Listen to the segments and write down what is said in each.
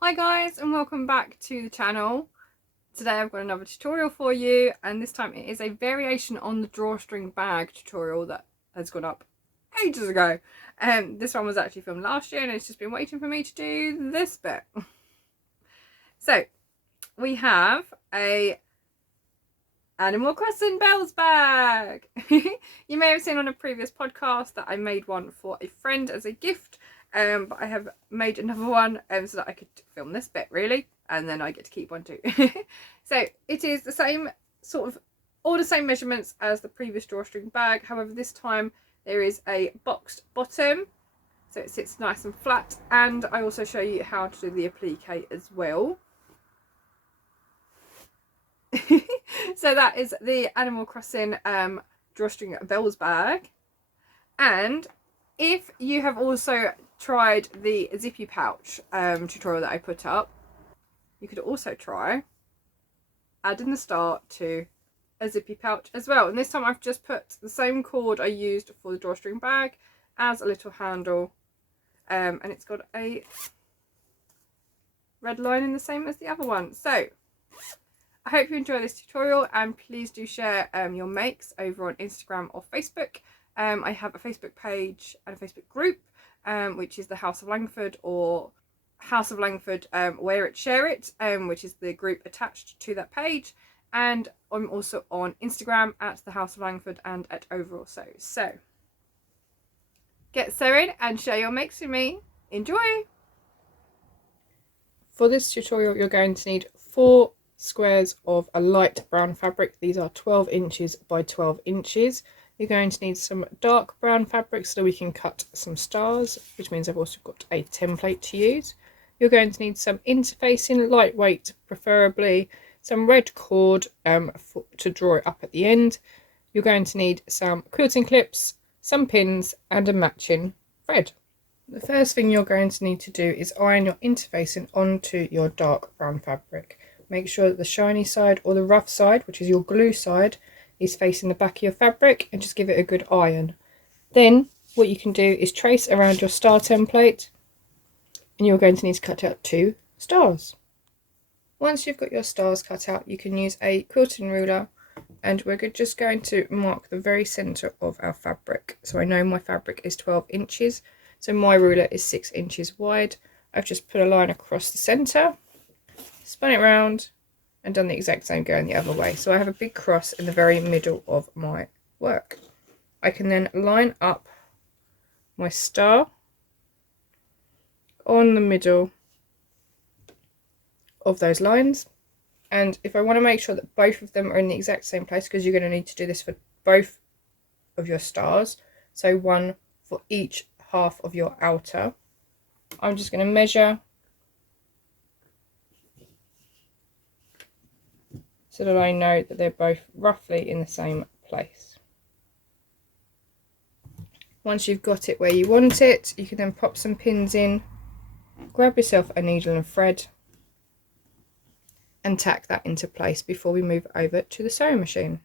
Hi guys, and welcome back to the channel. Today I've got another tutorial for you, and this time it is a variation on the drawstring bag tutorial that has gone up ages ago. This one was actually filmed last year and it's just been waiting for me to do this bit. So we have a Animal Crossing bells bag. You may have seen on a previous podcast that I made one for a friend as a gift, but I have made another one so that I could film this bit really, and then I get to keep one too. So it is the same sort of, all the same measurements as the previous drawstring bag. However, this time there is a boxed bottom, so it sits nice and flat, and I also show you how to do the applique as well. So that is the Animal Crossing drawstring bells bag. And if you have also tried the zippy pouch tutorial that I put up, you could also try adding the start to a zippy pouch as well. And this time I've just put the same cord I used for the drawstring bag as a little handle, and it's got a red lining the same as the other one. So I hope you enjoy this tutorial, and please do share your makes over on Instagram or Facebook. I have a Facebook page and a Facebook group, which is the House of Langford, or House of Langford Wear It Share It, which is the group attached to that page. And I'm also on Instagram at the House of Langford and at Overall Sews. So get sewing and share your makes with me. Enjoy! For this tutorial you're going to need 4 squares of a light brown fabric. These are 12 inches by 12 inches. You're going to need some dark brown fabric so we can cut some stars, which means I've also got a template to use. You're going to need some interfacing, lightweight, preferably some red cord to draw it up at the end. You're going to need some quilting clips, some pins and a matching thread. The first thing you're going to need to do is iron your interfacing onto your dark brown fabric. Make sure that the shiny side or the rough side, which is your glue side, is facing the back of your fabric, and just give it a good iron. Then what you can do is trace around your star template, and you're going to need to cut out 2 stars. Once you've got your stars cut out, you can use a quilting ruler, and we're just going to mark the very centre of our fabric. So I know my fabric is 12 inches, so my ruler is 6 inches wide. I've just put a line across the centre, spun it round, and done the exact same going the other way. So I have a big cross in the very middle of my work. I can then line up my star on the middle of those lines, and if I want to make sure that both of them are in the exact same place, because you're going to need to do this for both of your stars, so one for each half of your outer, I'm just going to measure so that I know that they're both roughly in the same place. Once you've got it where you want it, you can then pop some pins in, grab yourself a needle and thread, and tack that into place before we move over to the sewing machine.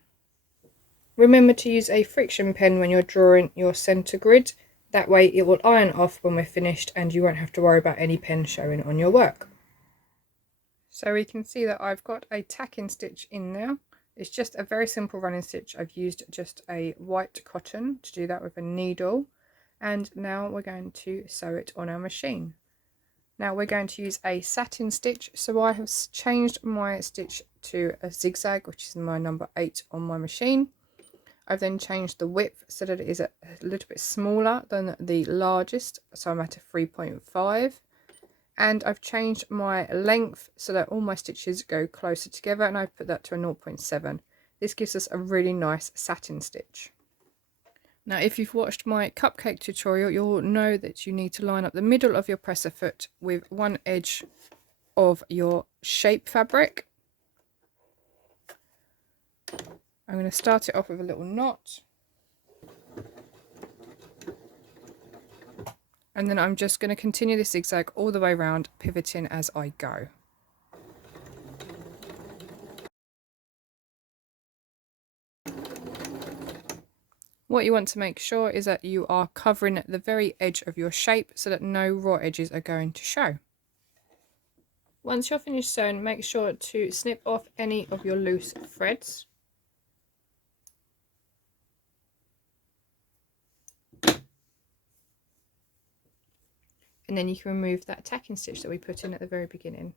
Remember to use a friction pen when you're drawing your centre grid. That way it will iron off when we're finished and you won't have to worry about any pen showing on your work. So we can see that I've got a tacking stitch in there. It's just a very simple running stitch. I've used just a white cotton to do that with a needle, and now we're going to sew it on our machine. Now we're going to use a satin stitch, so I have changed my stitch to a zigzag, which is my number 8 on my machine. I've then changed the width so that it is a little bit smaller than the largest, so I'm at a 3.5. And I've changed my length so that all my stitches go closer together, and I've put that to a 0.7. This gives us a really nice satin stitch. Now if you've watched my cupcake tutorial, you'll know that you need to line up the middle of your presser foot with one edge of your shape fabric. I'm going to start it off with a little knot. And then I'm just going to continue this zigzag all the way around, pivoting as I go. What you want to make sure is that you are covering the very edge of your shape so that no raw edges are going to show. Once you're finished sewing, make sure to snip off any of your loose threads. And then you can remove that tacking stitch that we put in at the very beginning.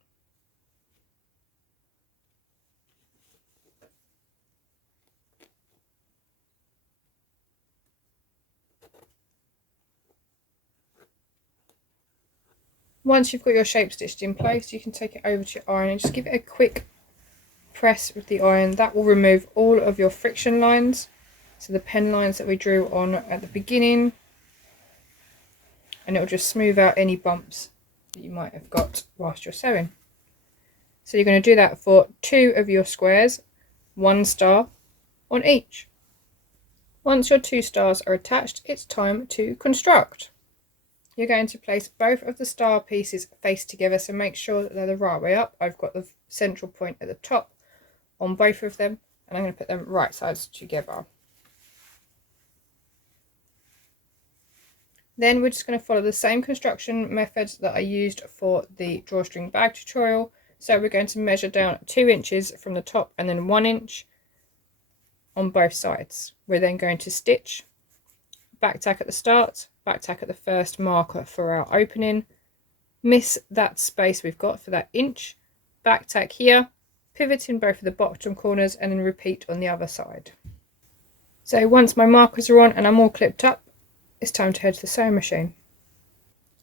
Once you've got your shape stitched in place, you can take it over to your iron and just give it a quick press with the iron. That will remove all of your friction lines, so the pen lines that we drew on at the beginning, and it will just smooth out any bumps that you might have got whilst you're sewing. So you're going to do that for 2 of your squares, 1 star on each. Once your 2 stars are attached, it's time to construct. You're going to place both of the star pieces face together, so make sure that they're the right way up. I've got the central point at the top on both of them, and I'm going to put them right sides together. Then we're just going to follow the same construction methods that I used for the drawstring bag tutorial. So we're going to measure down 2 inches from the top and then 1 inch on both sides. We're then going to stitch, back tack at the start, back tack at the first marker for our opening, miss that space we've got for that inch, back tack here, pivot in both of the bottom corners, and then repeat on the other side. So once my markers are on and I'm all clipped up, it's time to head to the sewing machine.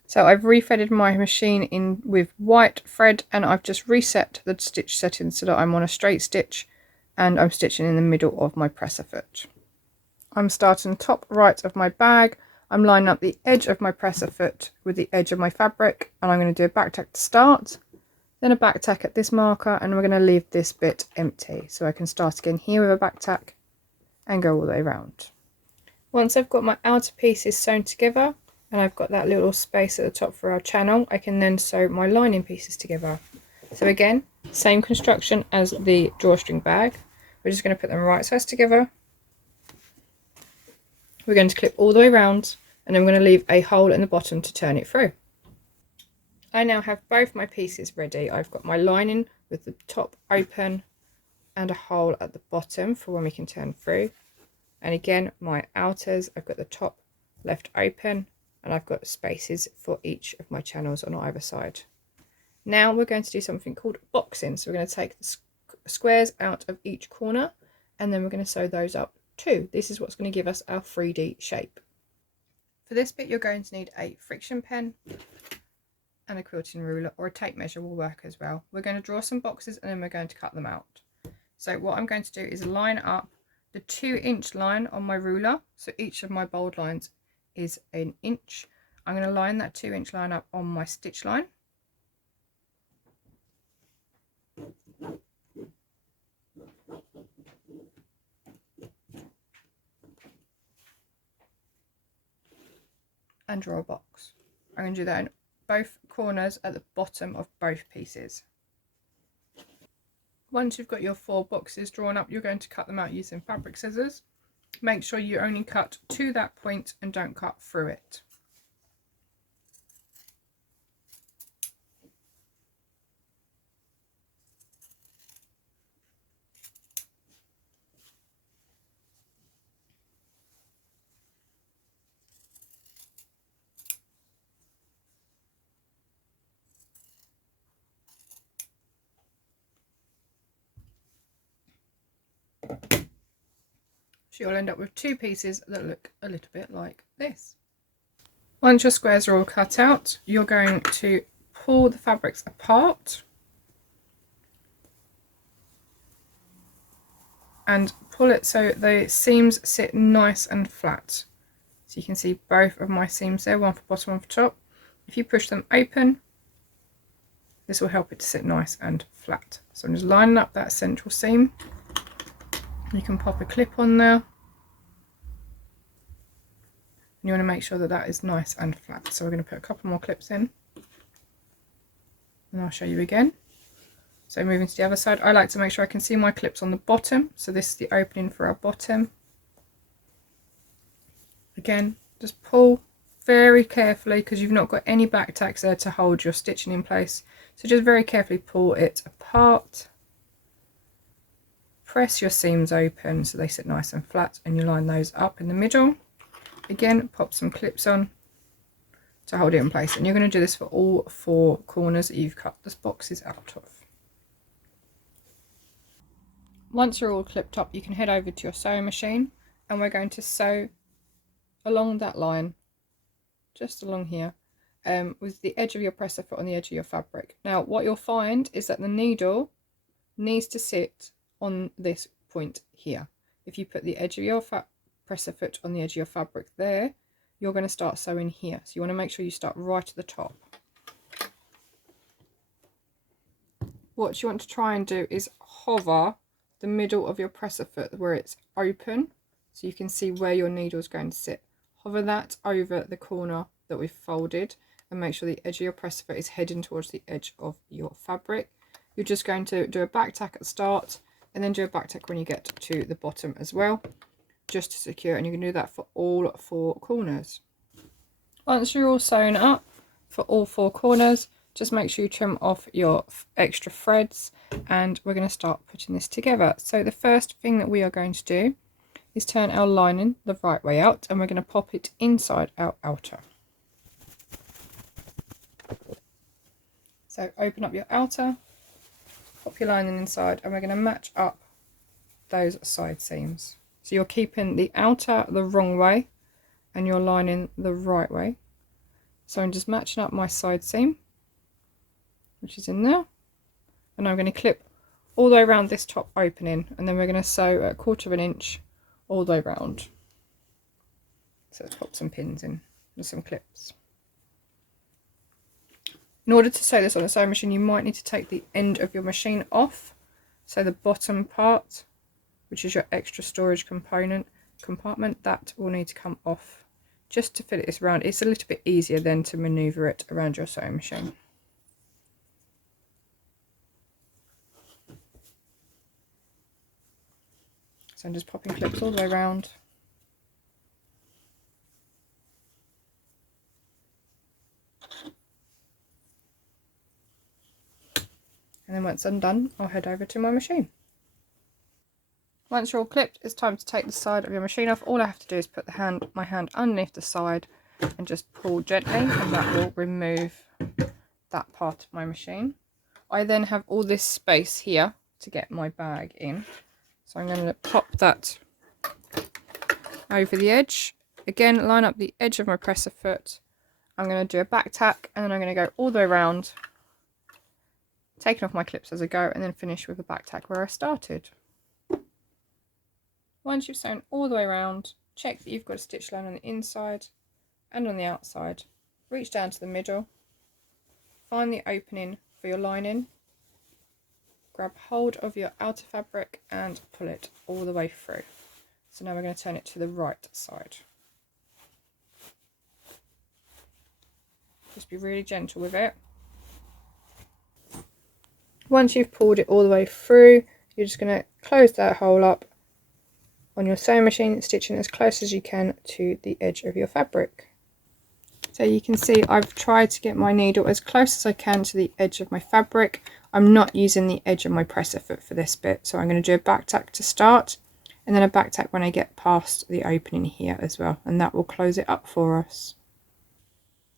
So I've re-threaded my machine in with white thread, and I've just reset the stitch settings so that I'm on a straight stitch and I'm stitching in the middle of my presser foot. I'm starting top right of my bag. I'm lining up the edge of my presser foot with the edge of my fabric, and I'm going to do a back tack to start, then a back tack at this marker, and we're going to leave this bit empty so I can start again here with a back tack and go all the way around. Once I've got my outer pieces sewn together and I've got that little space at the top for our channel, I can then sew my lining pieces together. So again, same construction as the drawstring bag. We're just going to put them right sides together. We're going to clip all the way around, and then we're going to leave a hole in the bottom to turn it through. I now have both my pieces ready. I've got my lining with the top open and a hole at the bottom for when we can turn through. And again, my outers, I've got the top left open, and I've got spaces for each of my channels on either side. Now we're going to do something called boxing. So we're going to take the squares out of each corner, and then we're going to sew those up too. This is what's going to give us our 3D shape. For this bit, you're going to need a friction pen and a quilting ruler, or a tape measure will work as well. We're going to draw some boxes and then we're going to cut them out. So what I'm going to do is line up the 2-inch line on my ruler. So each of my bold lines is an inch. I'm going to line that 2-inch line up on my stitch line. And draw a box. I'm going to do that in both corners at the bottom of both pieces. Once you've got your 4 boxes drawn up, you're going to cut them out using fabric scissors. Make sure you only cut to that point and don't cut through it. So you'll end up with 2 pieces that look a little bit like this. Once your squares are all cut out, you're going to pull the fabrics apart and pull it so the seams sit nice and flat. So you can see both of my seams there, one for bottom, one for top. If you push them open, this will help it to sit nice and flat. So I'm just lining up that central seam. You can pop a clip on there. And you want to make sure that that is nice and flat. So we're going to put a couple more clips in. And I'll show you again. So moving to the other side, I like to make sure I can see my clips on the bottom. So this is the opening for our bottom. Again, just pull very carefully, because you've not got any back tacks there to hold your stitching in place. So just very carefully pull it apart. Press your seams open so they sit nice and flat, and you line those up in the middle. Again, pop some clips on to hold it in place, and you're going to do this for all 4 corners that you've cut the boxes out of. Once you're all clipped up, you can head over to your sewing machine, and we're going to sew along that line, just along here, with the edge of your presser foot on the edge of your fabric. Now what you'll find is that the needle needs to sit on this point here. If you put the edge of your presser foot on the edge of your fabric there, you're going to start sewing here. So you want to make sure you start right at the top. What you want to try and do is hover the middle of your presser foot where it's open, so you can see where your needle is going to sit. Hover that over the corner that we've folded, and make sure the edge of your presser foot is heading towards the edge of your fabric. You're just going to do a back tack at the start, and then do a back tack when you get to the bottom as well, just to secure, and you can do that for all 4 corners. Once you're all sewn up for all 4 corners, just make sure you trim off your extra threads, and we're going to start putting this together. So the first thing that we are going to do is turn our lining the right way out, and we're going to pop it inside our outer. So open up your outer, pop your lining inside, and we're going to match up those side seams. So you're keeping the outer the wrong way and your lining the right way. So I'm just matching up my side seam, which is in there, and I'm going to clip all the way around this top opening, and then we're going to sew a 1/4 inch all the way around. So let's pop some pins in with some clips. In order to sew this on the sewing machine, you might need to take the end of your machine off, so the bottom part, which is your extra storage compartment, that will need to come off just to fit this around. It's a little bit easier then to maneuver it around your sewing machine. So I'm just popping clips all the way around. And then once I'm done, I'll head over to my machine. Once you're all clipped, it's time to take the side of your machine off. All I have to do is put my hand underneath the side and just pull gently, and that will remove that part of my machine. I then have all this space here to get my bag in. So I'm going to pop that over the edge. Again, line up the edge of my presser foot. I'm going to do a back tack, and then I'm going to go all the way around, taking off my clips as I go, and then finish with a back tack where I started. Once you've sewn all the way around, check that you've got a stitch line on the inside and on the outside. Reach down to the middle, find the opening for your lining, grab hold of your outer fabric and pull it all the way through. So now we're going to turn it to the right side. Just be really gentle with it. Once you've pulled it all the way through, you're just going to close that hole up on your sewing machine, stitching as close as you can to the edge of your fabric. So you can see I've tried to get my needle as close as I can to the edge of my fabric. I'm not using the edge of my presser foot for this bit, so I'm going to do a back tack to start, and then a back tack when I get past the opening here as well, and that will close it up for us.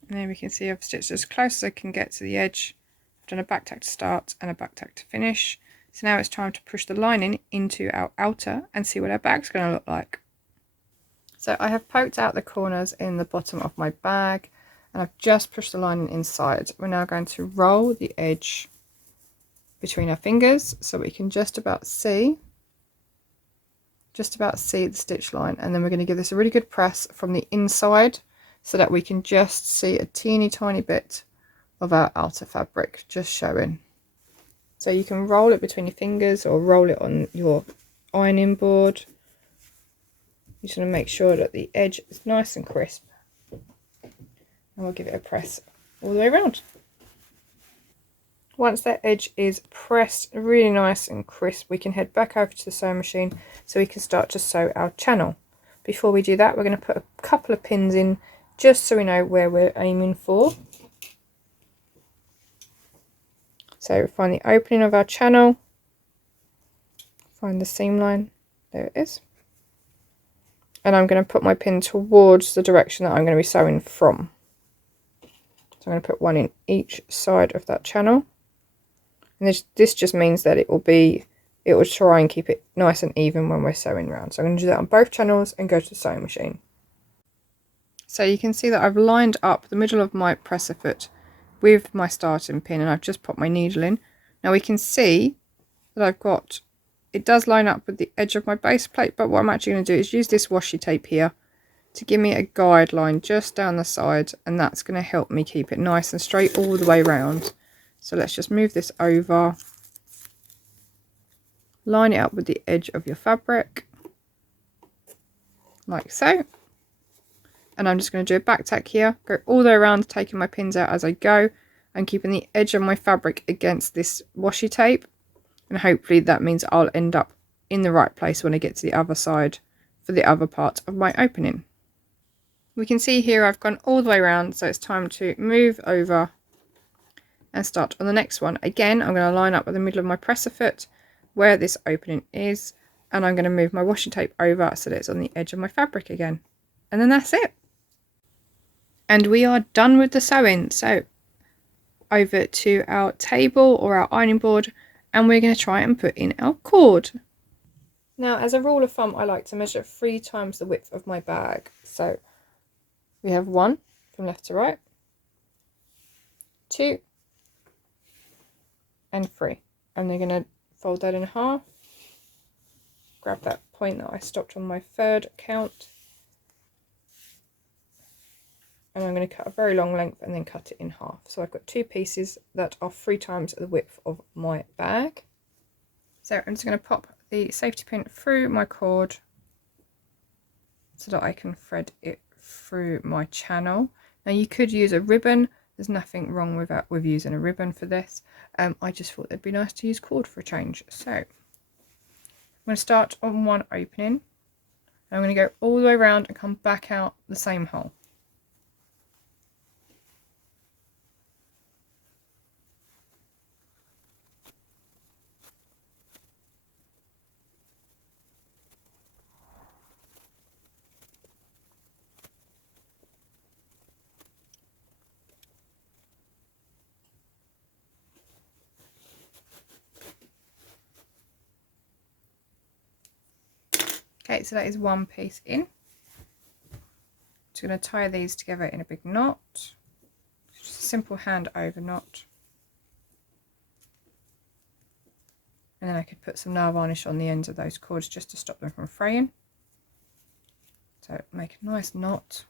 And there we can see I've stitched as close as I can get to the edge. I've done a back tack to start and a back tack to finish. So now it's time to push the lining into our outer and see what our bag's going to look like. So I have poked out the corners in the bottom of my bag, and I've just pushed the lining inside. We're now going to roll the edge between our fingers so we can just about see the stitch line, and then we're going to give this a really good press from the inside so that we can just see a teeny tiny bit of our outer fabric just showing. So you can roll it between your fingers or roll it on your ironing board. You just want to make sure that the edge is nice and crisp, and we'll give it a press all the way around. Once that edge is pressed really nice and crisp, we can head back over to the sewing machine so we can start to sew our channel. Before we do that, we're going to put a couple of pins in just so we know where we're aiming for. So find the opening of our channel, find the seam line, there it is. And I'm going to put my pin towards the direction that I'm going to be sewing from. So I'm going to put one in each side of that channel. And this just means that it will try and keep it nice and even when we're sewing round. So I'm going to do that on both channels and go to the sewing machine. So you can see that I've lined up the middle of my presser foot with my starting pin, and I've just put my needle in. Now we can see that it does line up with the edge of my base plate, but what I'm actually going to do is use this washi tape here to give me a guideline just down the side, and that's going to help me keep it nice and straight all the way around. So let's just move this over, line it up with the edge of your fabric, like so. And I'm just going to do a back tack here, go all the way around, taking my pins out as I go and keeping the edge of my fabric against this washi tape. And hopefully that means I'll end up in the right place when I get to the other side for the other part of my opening. We can see here I've gone all the way around, so it's time to move over and start on the next one. Again, I'm going to line up with the middle of my presser foot where this opening is, and I'm going to move my washi tape over so that it's on the edge of my fabric again. And then that's it. And we are done with the sewing. So over to our table or our ironing board, and we're going to try and put in our cord. Now, as a rule of thumb, I like to measure 3 times the width of my bag. So we have 1 from left to right, 2 and 3. And they're going to fold that in half, grab that point that I stopped on my 3rd count, and I'm going to cut a very long length and then cut it in half. So I've got 2 pieces that are 3 times the width of my bag. So I'm just going to pop the safety pin through my cord so that I can thread it through my channel. Now you could use a ribbon, there's nothing wrong with using a ribbon for this. I just thought it'd be nice to use cord for a change. So I'm going to start on one opening. I'm going to go all the way around and come back out the same hole. Okay, so that is one piece in. Just going to tie these together in a big knot. Just a simple hand over knot. And then I could put some nail varnish on the ends of those cords just to stop them from fraying. So make a nice knot.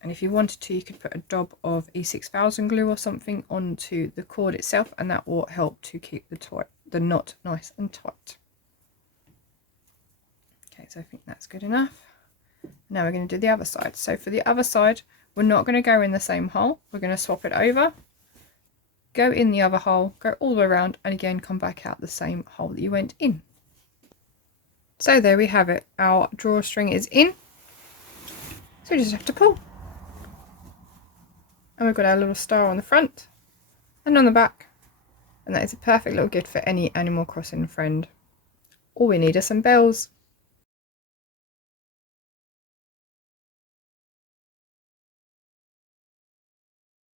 And if you wanted to, you could put a dab of E6000 glue or something onto the cord itself, and that will help to keep the knot nice and tight. Okay, so I think that's good enough. Now we're going to do the other side. So for the other side, we're not going to go in the same hole. We're going to swap it over, go in the other hole, go all the way around, and again come back out the same hole that you went in. So there we have it. Our drawstring is in. So we just have to pull. And we've got our little star on the front and on the back. And that is a perfect little gift for any Animal Crossing friend. All we need are some bells.